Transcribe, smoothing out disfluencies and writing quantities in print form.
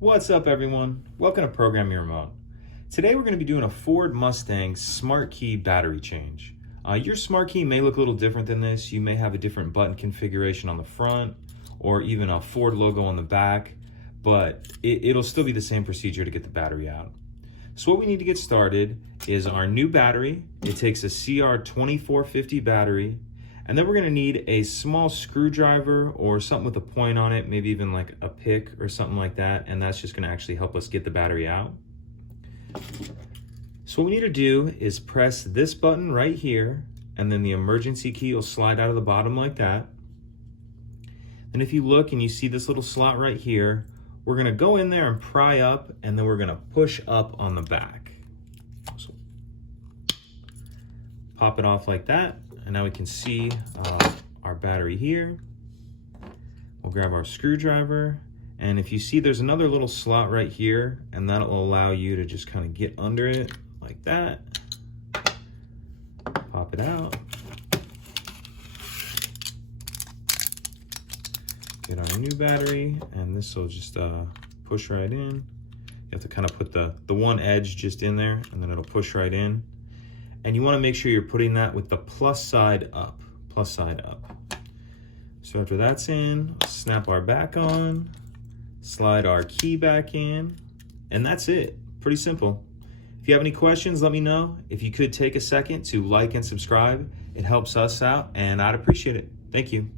What's up, everyone? Welcome to Program Your Remote. Today we're going to be doing a Ford Mustang Smart Key battery change. Your Smart Key may look a little different than this. You may have a different button configuration on the front or even a Ford logo on the back, but it'll still be the same procedure to get the battery out. So what we need to get started is our new battery. It takes a CR2450 battery, and then we're going to need a small screwdriver or something with a point on it, maybe even like a pick or something like that, and that's just going to actually help us get the battery out. So what we need to do is press this button right here, and then the emergency key will slide out of the bottom like that. And if you look and you see this little slot right here, we're going to go in there and pry up, and then we're going to push up on the back. So pop it off like that. And now we can see our battery here. We'll grab our screwdriver, and if you see there's another little slot right here, and that'll allow you to just kind of get under it like that. Pop it out. Get our new battery, and this will just push right in. You have to kind of put the one edge just in there, and then it'll push right in. And you want to make sure you're putting that with the plus side up, plus side up. So after that's in, snap our back on, slide our key back in, and that's it. Pretty simple. If you have any questions, let me know. If you could take a second to like and subscribe, it helps us out, and I'd appreciate it. Thank you.